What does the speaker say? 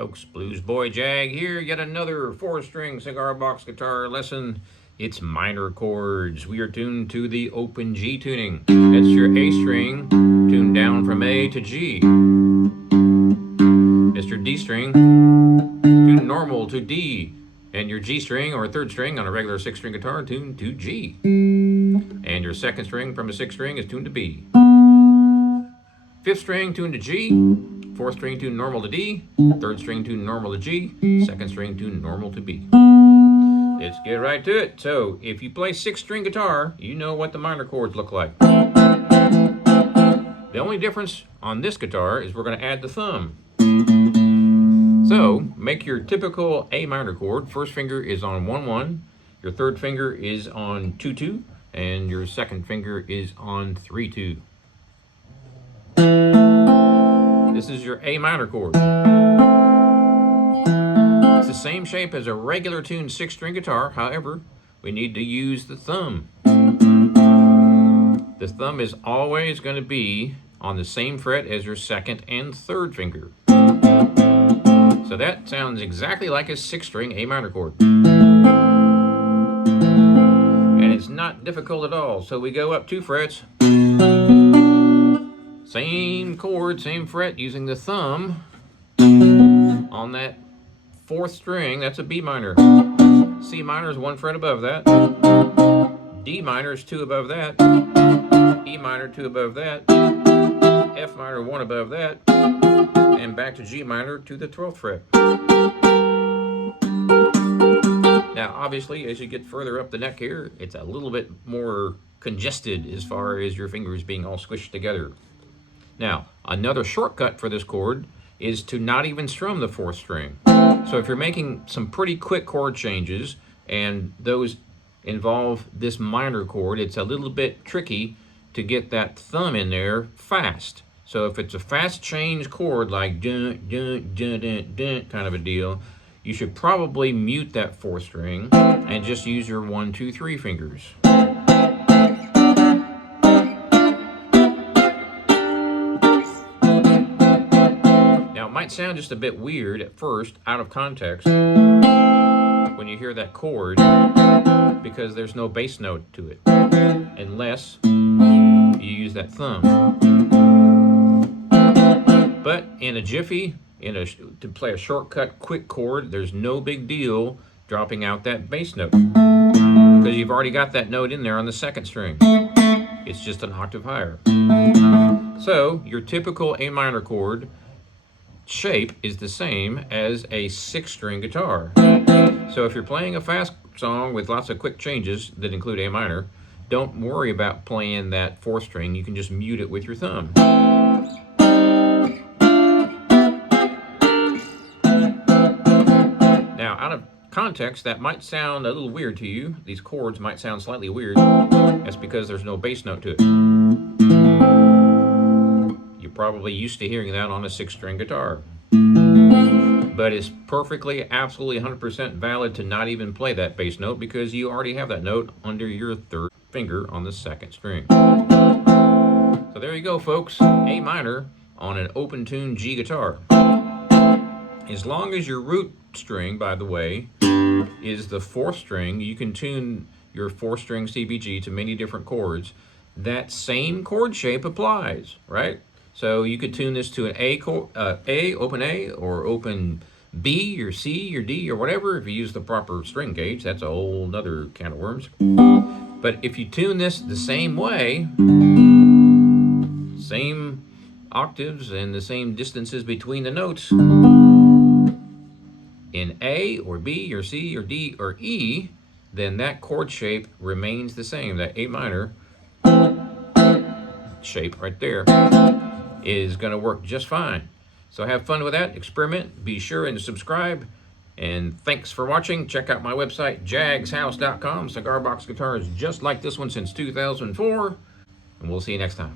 folks, Bluesboy Jag here, yet another 4-string cigar box guitar lesson. It's minor chords. We are tuned to the open G tuning. That's your A string, tuned down from A to G. It's your D string, tuned normal to D. And your G string, or 3rd string on a regular 6-string guitar, tuned to G. And your 2nd string from a 6th string is tuned to B. 5th string tuned to G. 4th string tuned normal to D, 3rd string tuned normal to G, 2nd string tuned normal to B. Let's get right to it. So, if you play 6-string guitar, you know what the minor chords look like. The only difference on this guitar is we're going to add the thumb. So, make your typical A minor chord. 1st finger is on 1-1, your 3rd finger is on 2-2, and your 2nd finger is on 3-2. This is your A minor chord. It's the same shape as a regular tuned 6-string guitar. However, we need to use the thumb. The thumb is always going to be on the same fret as your 2nd and 3rd finger. So that sounds exactly like a 6-string A minor chord. And it's not difficult at all. So we go up 2 frets. Same chord, same fret, using the thumb on that 4th string. That's a B minor. C minor is 1 fret above that. D minor is 2 above that. E minor 2 above that. F minor 1 above that. And back to G minor to the 12th fret. Now, obviously, as you get further up the neck here, it's a little bit more congested as far as your fingers being all squished together. Now, another shortcut for this chord is to not even strum the 4th string. So if you're making some pretty quick chord changes and those involve this minor chord, it's a little bit tricky to get that thumb in there fast. So if it's a fast change chord like dun, dun, dun, dun, dun kind of a deal, you should probably mute that 4th string and just use your 1, 2, 3 fingers. Might sound just a bit weird at first, out of context, when you hear that chord, because there's no bass note to it, unless you use that thumb. But in a jiffy, to play a shortcut quick chord, there's no big deal dropping out that bass note, because you've already got that note in there on the 2nd string. It's just an octave higher. So your typical A minor chord shape is the same as a 6-string guitar. So if you're playing a fast song with lots of quick changes that include A minor, don't worry about playing that 4th string. You can just mute it with your thumb. Now, out of context, that might sound a little weird to you. These chords might sound slightly weird. That's because there's no bass note to it. Probably used to hearing that on a 6-string guitar. But it's perfectly, absolutely 100% valid to not even play that bass note because you already have that note under your 3rd finger on the 2nd string. So there you go, folks. A minor on an open tune G guitar. As long as your root string, by the way, is the 4th string, you can tune your 4-string CBG to many different chords. That same chord shape applies, right? So you could tune this to an open A, or open B, or C, or D, or whatever. If you use the proper string gauge, that's a whole nother can of worms. But if you tune this the same way, same octaves and the same distances between the notes, in A, or B, or C, or D, or E, then that chord shape remains the same. That A minor shape right there is going to work just fine. So have fun with that, experiment, be sure and subscribe, and thanks for watching. Check out my website, jagshouse.com. Cigar box guitars just like this one since 2004, and we'll see you next time.